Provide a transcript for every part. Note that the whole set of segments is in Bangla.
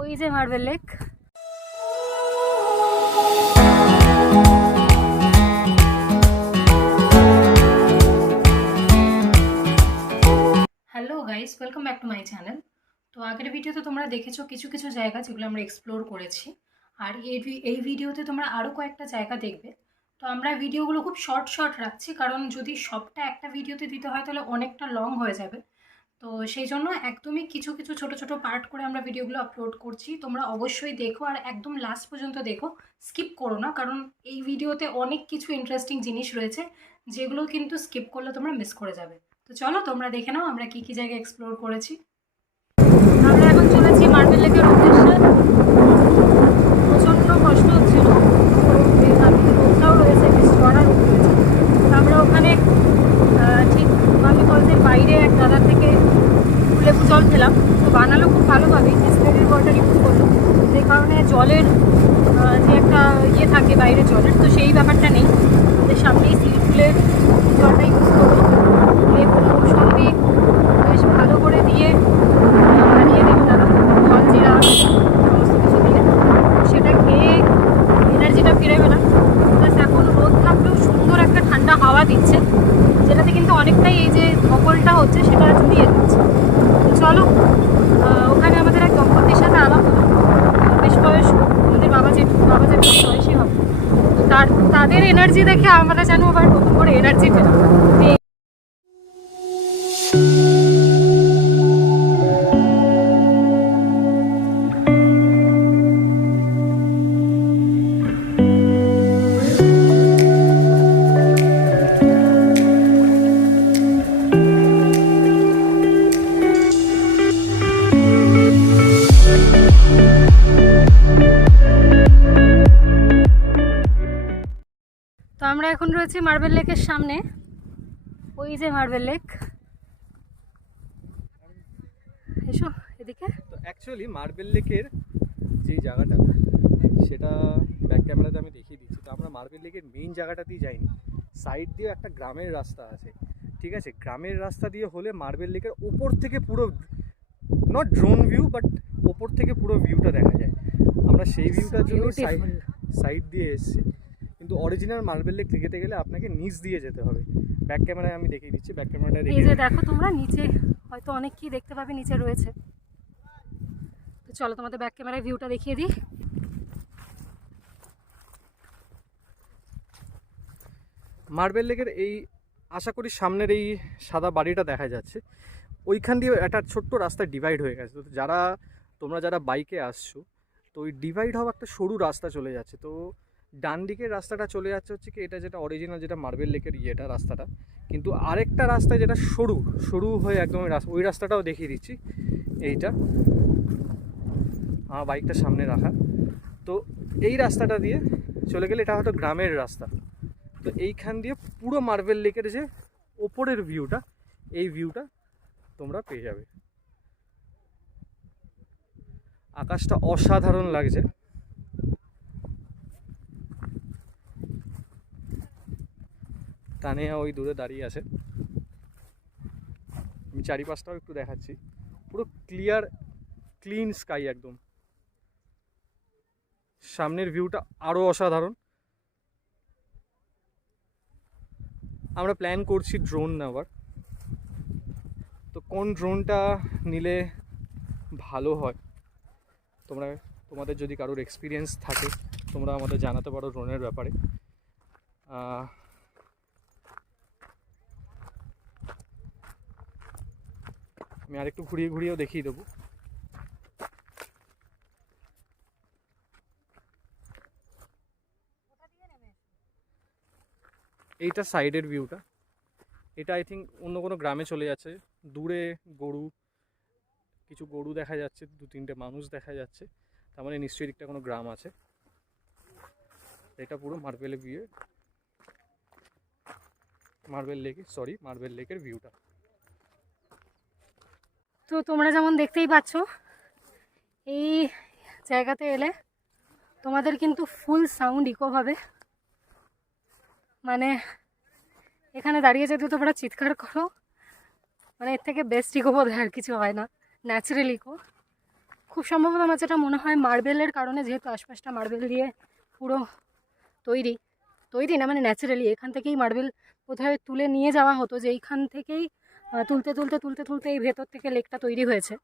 ওই যে marble lake. Hello guys, welcome back to my channel. তো আগের ভিডিওতে তোমরা দেখেছো কিছু কিছু জায়গা যেগুলো আমরা এক্সপ্লোর করেছি, আর এই ভিডিওতে তোমরা আরও কয়েকটা জায়গা দেখবে। তো আমরা ভিডিওগুলো খুব শর্ট শর্ট রাখছি, কারণ যদি সবটা একটা ভিডিওতে দিতে হয় তাহলে অনেকটা লং হয়ে যাবে। তো সেই জন্য একদমই কিছু কিছু ছোট ছোট পার্ট করে আমরা ভিডিওগুলো আপলোড করছি। তোমরা অবশ্যই দেখো আর একদম লাস্ট পর্যন্ত দেখো, স্কিপ করো না, কারণ এই ভিডিওতে অনেক কিছু ইন্টারেস্টিং জিনিস রয়েছে যেগুলো কিন্তু স্কিপ করলে তোমরা মিস করে যাবে। তো চলো তোমরা দেখে নাও আমরা কী কী জায়গা এক্সপ্লোর করেছি। আমরা এখন চলেছি মার্বেল লেকের উদ্দেশ্যে। প্রচণ্ড কষ্ট হচ্ছিল, রোদটাও রয়েছে, বেশ চড়া রোদ রয়েছে। আমরা ওখানে ঠিক বালি ফলসের বাইরে এক দাদার থেকে লেবু জল খেলাম। তো বানালো খুব ভালোভাবেই, ডিসটিলেটেড ওয়াটার ইউজ করলো, যে কারণে জলের যে একটা ইয়ে থাকে বাইরে জলের, তো সেই ব্যাপারটা নেই। আমাদের সামনেই সিলফুলের জলটা ইউজ করলো, লেবু মৌসুমি বেশ ভালো করে দিয়ে বানিয়ে দিল দাদা, জল জিরা সমস্ত কিছু দিয়ে। সেটা খেয়ে এনার্জিটা ফিরে পেলাম। প্লাস এখন রোদ থাকলেও সুন্দর একটা ঠান্ডা হাওয়া দিচ্ছে, যেটাতে কিন্তু অনেকটাই এই যে ধকলটা হচ্ছে সেটা জুড়িয়ে দিচ্ছে। তো চলো, ওখানে আমাদের এক দম্পতির সাথে আলাপ হলো, বেশ বয়স, আমাদের বাবা যেটু বয়সই হবে। তো তাদের এনার্জি দেখে আমরা যেন আবার নতুন করে এনার্জি পেলাম। তো আমরা এখন রয়েছি মার্বেল লেকের সামনে। ওই যে মার্বেল লেক, এসো এদিকে। তো অ্যাকচুয়ালি মার্বেল লেকের যে জায়গাটা, সেটা ব্যাক ক্যামেরাতে আমি দেখিয়ে দিচ্ছি। তো আমরা মার্বেল লেকের মেইন জায়গাটাতেই যাইনি, সাইড দিয়ে একটা গ্রামের রাস্তা আছে, ঠিক আছে? গ্রামের রাস্তা দিয়ে হলে মার্বেল লেকের ওপর থেকে পুরো, নট ড্রোন ভিউ, বাট ওপর থেকে পুরো ভিউটা দেখা যায়। আমরা সেই ভিউটার জন্য সাইড দিয়ে এসেছি, কিন্তু অরিজিনাল মার্বেল লেক যেতে গেলে আপনাকে নিচ দিয়ে যেতে হবে। ব্যাক ক্যামেরায় আমি দেখিয়ে দিচ্ছি, ব্যাক ক্যামেরাটা এই যে দেখো তোমরা, নিচে হয়তো অনেক কি দেখতে পাবে, নিচে রয়েছে। তো চলো তোমাদের ব্যাক ক্যামেরায় ভিউটা দেখিয়ে দিই। মার্বেল লেকের এই, আশা করি সামনের এই সাদা বাড়িটা দেখা যাচ্ছে, ওইখান দিয়ে একটা ছোট্ট রাস্তা ডিভাইড হয়ে গেছে। তো তোমরা যারা বাইকে আসছো, তো ওই ডিভাইড হওয়া একটা সরু রাস্তা চলে যাচ্ছে। তো ডান দিকের রাস্তাটা চলে যাচ্ছে হচ্ছে কি, এটা যেটা অরিজিনাল যেটা মার্বেল লেকের ইয়েটা রাস্তাটা, কিন্তু আরেকটা রাস্তা যেটা সরু সরু হয়ে একদম ওই রাস্তাটাও দেখিয়ে দিচ্ছি। এইটা আমার বাইকটা সামনে রাখা, তো এই রাস্তাটা দিয়ে চলে গেলে এটা হয়তো গ্রামের রাস্তা। তো এইখান দিয়ে পুরো মার্বেল লেকের যে ওপরের ভিউটা, এই ভিউটা তোমরা পেয়ে যাবে। আকাশটা অসাধারণ লাগছে। তানিয়া ওই দূরে দাঁড়িয়ে আছে, আমি চারিপাশটাও একটু দেখাচ্ছি। পুরো ক্লিয়ার ক্লিন স্কাই একদম। সামনের ভিউটা আরও অসাধারণ। আমরা প্ল্যান করছি ড্রোন নেওয়ার, তো কোন ড্রোনটা নিলে ভালো হয়, তোমাদের যদি কারোর এক্সপিরিয়েন্স থাকে তোমরা আমাদের জানাতে পারো ড্রোনের ব্যাপারে। আমি আরেকটু ঘুরিয়ে ঘুরিয়েও দেখিয়ে দেবো। এইটা সাইডের ভিউটা, এটা আই থিঙ্ক অন্য কোনো গ্রামে চলে যাচ্ছে। দূরে কিছু গরু দেখা যাচ্ছে, 2-3টে মানুষ দেখা যাচ্ছে, তার মানে নিশ্চয়ই একটা কোনো গ্রাম আছে। এটা পুরো মার্বেল লেকের ভিউটা। তো তোমরা যেমন দেখতেই পাচ্ছ, এই জায়গাতে এলে তোমাদের কিন্তু ফুল সাউন্ড ইকো হবে। মানে এখানে দাঁড়িয়ে যদি তোমরা চিৎকার করো মানে এর থেকে বেস্ট ইকো বোধ হয় আর কিছু হয় না, ন্যাচারাল ইকো। খুব সম্ভবত আমার যেটা মনে হয় মার্বেলের কারণে, যেহেতু আশপাশটা মার্বেল দিয়ে পুরো তৈরি তৈরি না মানে ন্যাচারালি এখান থেকেই মার্বেল কোথায় তুলে নিয়ে যাওয়া হতো, যে এইখান থেকেই তুলতে তুলতে তুলতে তুলতে এই ভেতর থেকে লেকটা তৈরি হয়েছে,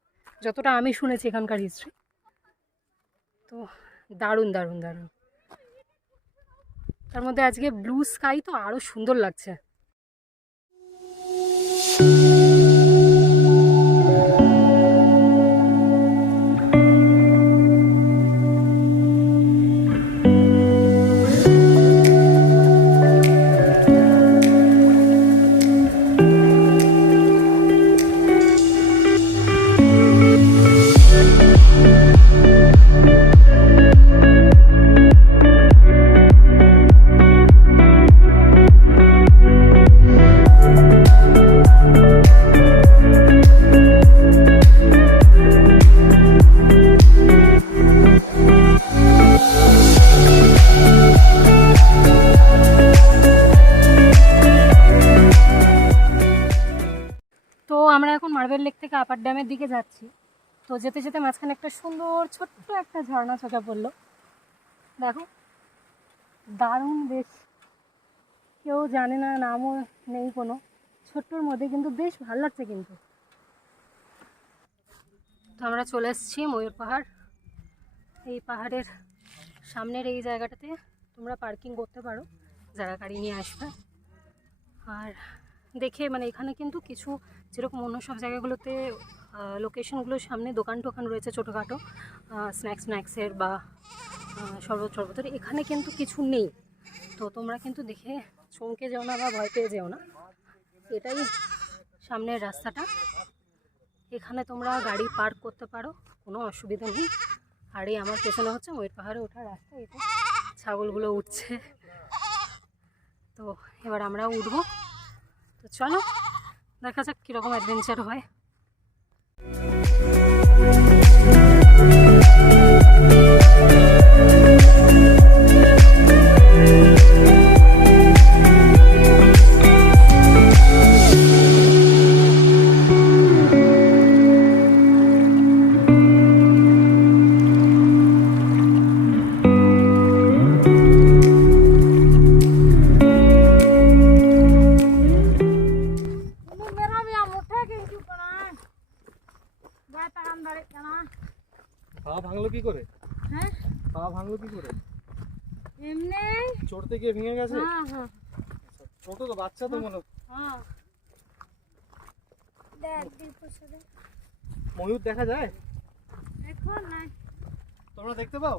যতটা আমি শুনেছি এখানকার হিস্ট্রি। তো দারুণ দারুণ দারুণ। তার মধ্যে আজকে ব্লু স্কাই, তো আরও সুন্দর লাগছে। তো আমরা এখন মার্বেল লেক থেকে আপার ড্যামের দিকে যাচ্ছি। তো যেতে যেতে মাঝখানে একটা সুন্দর ছোট্ট একটা ঝর্ণা চোখে পড়লো, দেখো দারুণ বেশ, কেউ জানে না, নামও নেই কোনো, ছোট্টর মধ্যে কিন্তু বেশ ভালো লাগছে কিন্তু। তো আমরা চলে এসেছি ময়ূর পাহাড়। এই পাহাড়ের সামনের এই জায়গাটাতে তোমরা পার্কিং করতে পারো যারা গাড়ি নিয়ে আসবে। আর দেখে মানে এখানে কিন্তু কিছু যেরকম অন্য সব জায়গাগুলোতে লোকেশনগুলোর সামনে দোকান টোকান রয়েছে ছোটোখাটো স্ন্যাক্সের বা শরবতের, এখানে কিন্তু কিছু নেই। তো তোমরা কিন্তু দেখে চমকে যেও না বা ভয় পেয়ে যেও না, এটাই সামনের রাস্তাটা, এখানে তোমরা গাড়ি পার্ক করতে পারো, কোনো অসুবিধা নেই। আর এই আমার পেছনে হচ্ছে ময়ূর পাহাড়ে ওঠার রাস্তা, এটা ছাগলগুলো উঠছে। তো এবার আমরাও উঠবো। তো চলো দেখা যাক কীরকম অ্যাডভেঞ্চার হয়। পা ভাঙলো কি করে? হ্যাঁ, পা ভাঙলো কি করে? এমনি চড়তে গিয়ে ভেঙে গেছে? হ্যাঁ হ্যাঁ, ছোট তো বাচ্চা তো মনে হচ্ছে। হ্যাঁ ময়ূর দেখা যায় এখন না, তোমরা দেখতে পাও?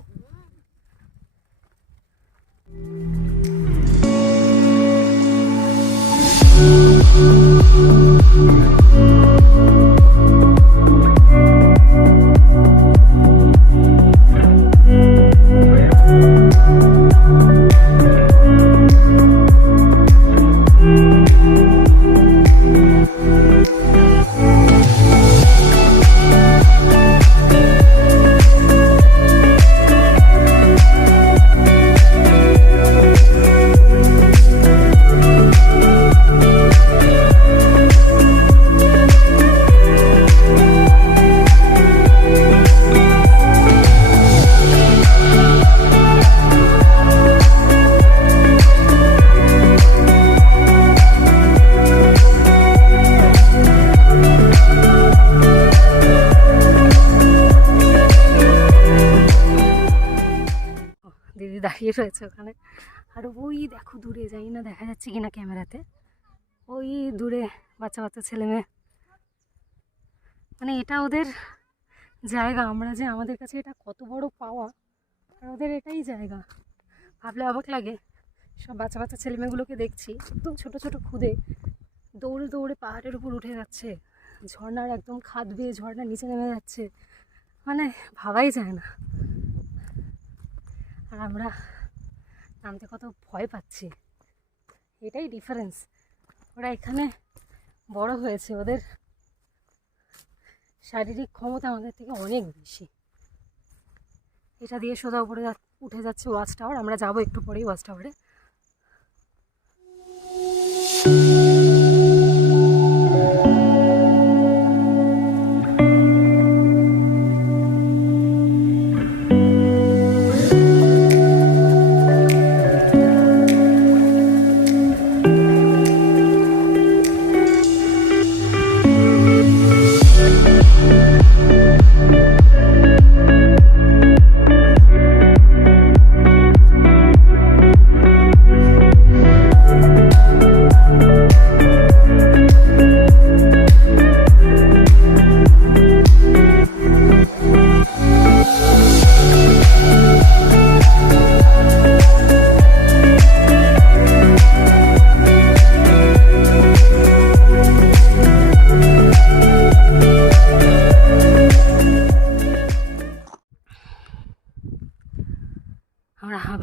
দিদি দাঁড়িয়ে রয়েছে ওখানে। আর ওই দেখো দূরে, যাই না দেখা যাচ্ছে কিনা ক্যামেরাতে, ওই দূরে বাচ্চা বাচ্চা ছেলে মেয়ে, মানে এটা ওদের জায়গা। আমরা যে আমাদের কাছে এটা কত বড় পাওয়া, আর ওদের এটাই জায়গা, ভাবলে অবাক লাগে। সব বাচ্চা বাচ্চা ছেলেমেয়েগুলোকে দেখছি একদম ছোটো ছোটো খুদে দৌড়ে দৌড়ে পাহাড়ের উপর উঠে যাচ্ছে, ঝর্নার একদম খাদ বেয়ে ঝর্নার নিচে নেমে যাচ্ছে, মানে ভাবাই যায় না। আর আমরা নামতে কত ভয় পাচ্ছি, এটাই ডিফারেন্স। ওরা এখানে বড় হয়েছে, ওদের শারীরিক ক্ষমতা আমাদের থেকে অনেক বেশি। এটা দিয়ে সোজা উপরে উঠে যাচ্ছে ওয়াচ টাওয়ার, আমরা যাবো একটু পরেই ওয়াচ টাওয়ারে।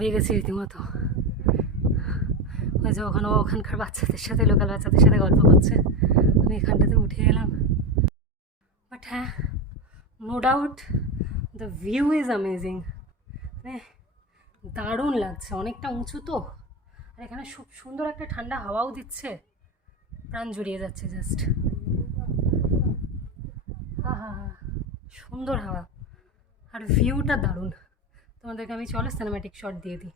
হাঁপিয়ে গেছি রীতিমতো। ওই যে ওখানকার বাচ্চাদের সাথে, লোকাল বাচ্চাদের সাথে গল্প করছে, আমি এখানটাতে উঠে এলাম। বাট হ্যাঁ, no doubt the view is amazing. মানে দারুণ লাগছে, অনেকটা উঁচু তো, আর এখানে খুব সুন্দর একটা ঠান্ডা হাওয়াও দিচ্ছে, প্রাণ জুড়িয়ে যাচ্ছে জাস্ট। হা হা হা, সুন্দর হাওয়া আর ভিউটা দারুণ। তোমাদেরকে আমি চলো সিনেম্যাটিক শট দিয়ে দিই।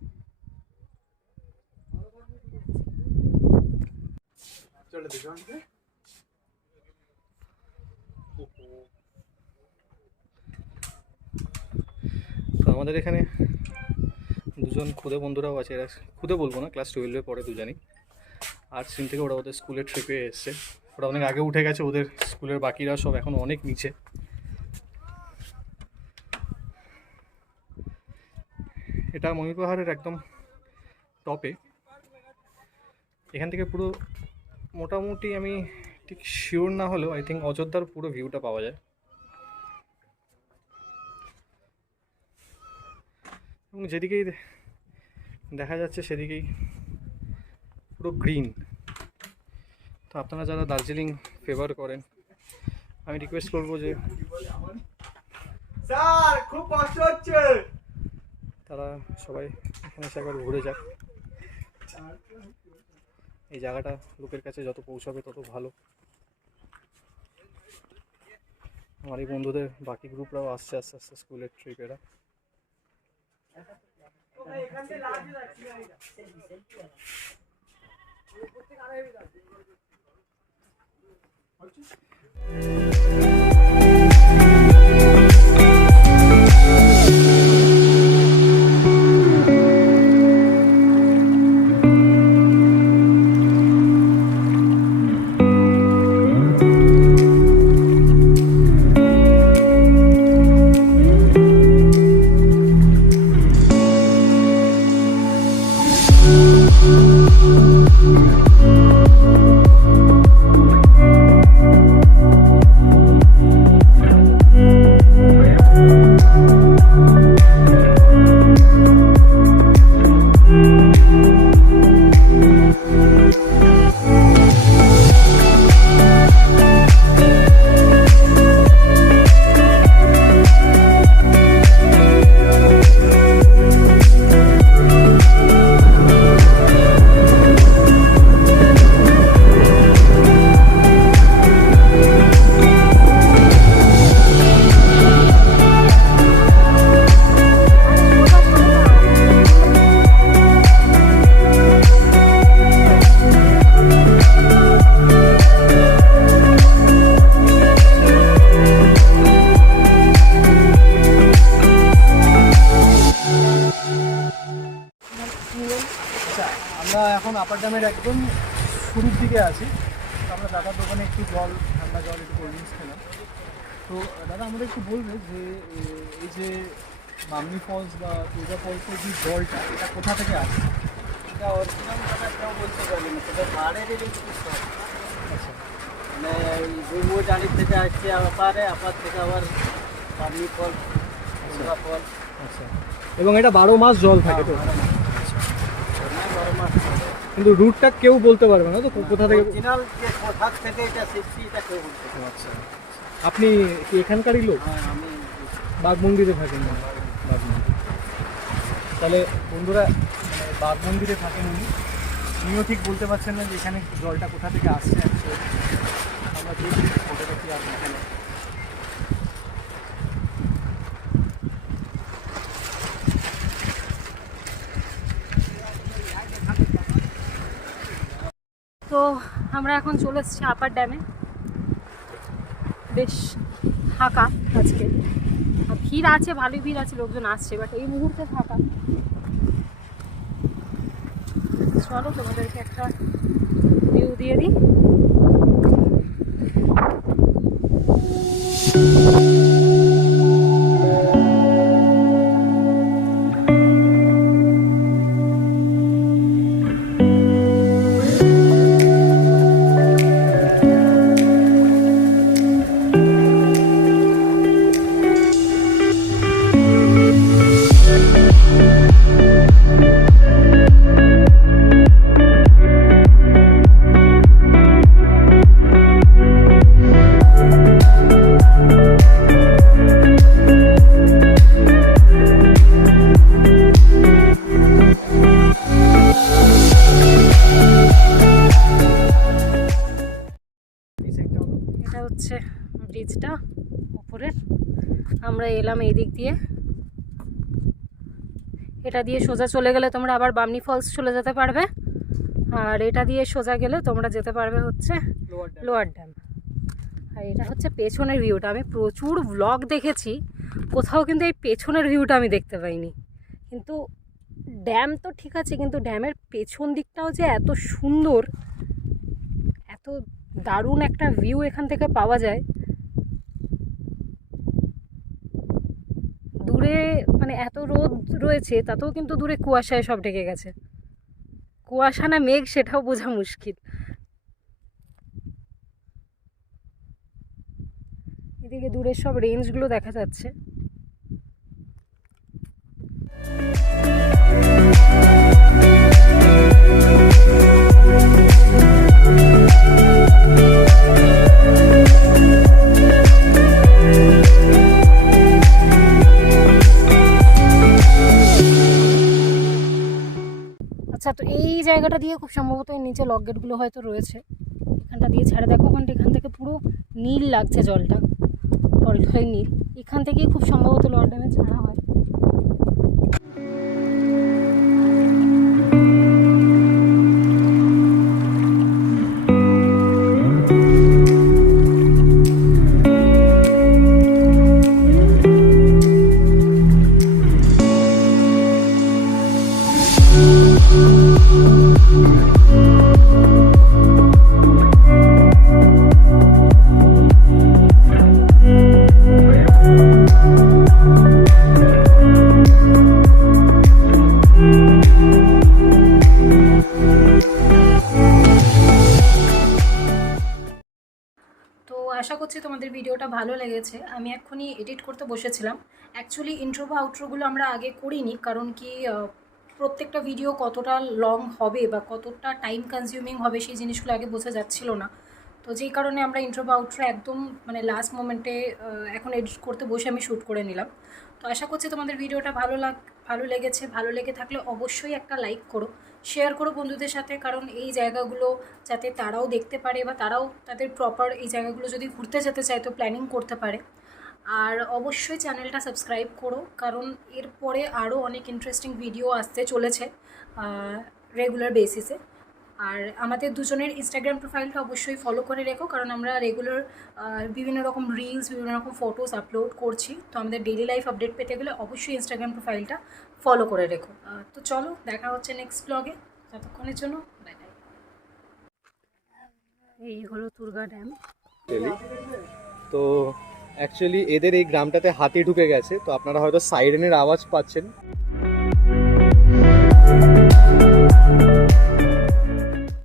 তো আমাদের এখানে দুজন খুদে বন্ধুরাও আছে, এরা খুদে বলবো না, ক্লাস 12-এ পড়ে দুজনই। আর্টস স্ট্রিম থেকে ওরা ওদের স্কুলের ট্রিপে এসছে, ওরা অনেক আগে উঠে গেছে, ওদের স্কুলের বাকিরা সব এখন অনেক নিচে। এটা ময়ূর পাহাড়ের একদম টপে। এখান থেকে পুরো মোটামুটি, আমি ঠিক শিওর না হলেও আই থিঙ্ক অযোধ্যার পুরো ভিউটা পাওয়া যায়। এবং যেদিকেই দেখা যাচ্ছে সেদিকেই পুরো গ্রিন। তো আপনারা যারা দার্জিলিং ফেভার করেন, আমি রিকোয়েস্ট করবো যে স্যার খুব কষ্ট হচ্ছে, তারা সবাই এখানে এসে একবার ঘুরে যাক। এই জায়গাটা লোকের কাছে যত পৌঁছাবে তত ভালো। আমার এই বন্ধুদের বাকি গ্রুপরাও আসছে আস্তে আস্তে স্কুলের ট্রিপেরা। আমরা এখন আপার ড্যামের একদম শুরুর দিকে আছি। আমরা দাদার দোকানে একটু জল, ঠান্ডা জল, একটু কোল্ড ড্রিঙ্কস খেলাম। তো দাদা আমাদের একটু বলবে যে এই যে মামনি ফলস বা দুর্গা ফলসের যে জলটা, এটা কোথা থেকে আসে? এটা অরিজিনাল কথা কেউ বলতে পারবে না, সেটা পাহাড়েরই কিন্তু সব। আচ্ছা মানে এই জৈবজালি থেকে আসছে আপারে, আপার থেকে আবার পানি ফল, দুর্গা ফল। আচ্ছা, এবং এটা 12 মাস জল থাকে তো? 12 মাস। কিন্তু রুটটা কেউ বলতে পারবে না তো কোথা থেকে? অরিজিনাল যে কোথা থেকে এটা শিখছি এটা কেউ বলতে পারবে না। আচ্ছা, আপনি কি এখানকারই লোক? হ্যাঁ, আমি বাঘমন্দিরে থাকেন না? বাঘমন্দির। তাহলে বন্ধুরা, মানে বাঘমন্দিরে থাকেন উনিও ঠিক বলতে পারছেন না যে এখানে জলটা কোথা থেকে আসছে। আমরা দেখি ফটোগ্রাফি আর এখানে। তো আমরা এখন চলে এসেছি আপার ড্যামে। বেশ ফাঁকা আজকে, ভিড় আছে, ভালোই ভিড় আছে, লোকজন আসছে, বাট এই মুহূর্তে ফাঁকা। চলো তোমাদেরকে একটা ভিউ দিয়ে দিই। এটা হচ্ছে ব্রিজটা উপরের। আমরা এলাম এই দিক দিয়ে, এটা দিয়ে সোজা চলে গেলে তোমরা আবার বামনি ফলস চলে যেতে পারবে, আর এটা দিয়ে সোজা গেলে তোমরা যেতে পারবে হচ্ছে লোয়ার ড্যাম। আর এটা হচ্ছে পেছনের ভিউটা। আমি প্রচুর ব্লগ দেখেছি, কোথাও কিন্তু এই পেছনের ভিউটা আমি দেখতে পাইনি। কিন্তু ড্যাম তো ঠিক আছে, কিন্তু ড্যামের পেছন দিকটাও যে এত সুন্দর, এত দারুণ একটা ভিউ এখান থেকে পাওয়া যায়। দূরে মানে এত রোদ রয়েছে, তাতেও কিন্তু দূরে কুয়াশায় সব ঢেকে গেছে। কুয়াশা না মেঘ সেটাও বোঝা মুশকিল। এদিকে দূরের সব রেঞ্জগুলো দেখা যাচ্ছে। আচ্ছা, তো এই জায়গাটা দিয়ে খুব সম্ভবত এর নিচে লক গেটগুলো হয়তো রয়েছে। এখানটা দিয়ে ছেড়ে দেখো, ওখানটা এখান থেকে পুরো নীল লাগছে জলটা, টলটলে নীল। এখান থেকেই খুব সম্ভবত লোয়ার ড্যামে ছাড়া হয়। আশা করছি তোমাদের ভিডিওটা ভালো লেগেছে। আমি এক্ষুনি এডিট করতে বসেছিলাম। অ্যাকচুয়ালি ইন্ট্রো বা আউট্রোগুলো আমরা আগে করিনি, কারণ কি প্রত্যেকটা ভিডিও কতটা লং হবে বা কতটা টাইম কনজিউমিং হবে সেই জিনিসগুলো আগে বোঝা যাচ্ছিল না। তো যেই কারণে আমরা ইন্ট্রো বা আউট্রো একদম মানে লাস্ট মোমেন্টে এখন এডিট করতে বসে আমি শ্যুট করে নিলাম। তো আশা করছি তোমাদের ভিডিওটা ভালো লেগেছে। ভালো লেগে থাকলে অবশ্যই একটা লাইক করো, শেয়ার করো বন্ধুদের সাথে, কারণ এই জায়গাগুলো যাতে তারাও দেখতে পারে বা তারাও তাদের প্রপার এই জায়গাগুলো যদি ঘুরতে যেতে চায় তো প্ল্যানিং করতে পারে। আর অবশ্যই চ্যানেলটা সাবস্ক্রাইব করো, কারণ এরপরে আরও অনেক ইন্টারেস্টিং ভিডিও আসতে চলেছে রেগুলার বেসিসে। আর আমাদের দুজনের ইনস্টাগ্রাম প্রোফাইলটা অবশ্যই ফলো করে রেখো, কারণ আমরা রেগুলার বিভিন্ন রকম রিলস, বিভিন্ন রকম ফটোস আপলোড করছি। তো আমাদের ডেইলি লাইফ আপডেট পেতে গেলে অবশ্যই ইনস্টাগ্রাম প্রোফাইলটা ফলো করে রেখো। তো চলো, দেখা হচ্ছে নেক্সট ব্লগে। ততক্ষণের জন্য বাই বাই। এই হলো তুর্গা ড্যাম। তো অ্যাকচুয়ালি এদের এই গ্রামটাতে হাতি ঢুকে গেছে, তো আপনারা হয়তো সাইরেনের আওয়াজ পাচ্ছেন।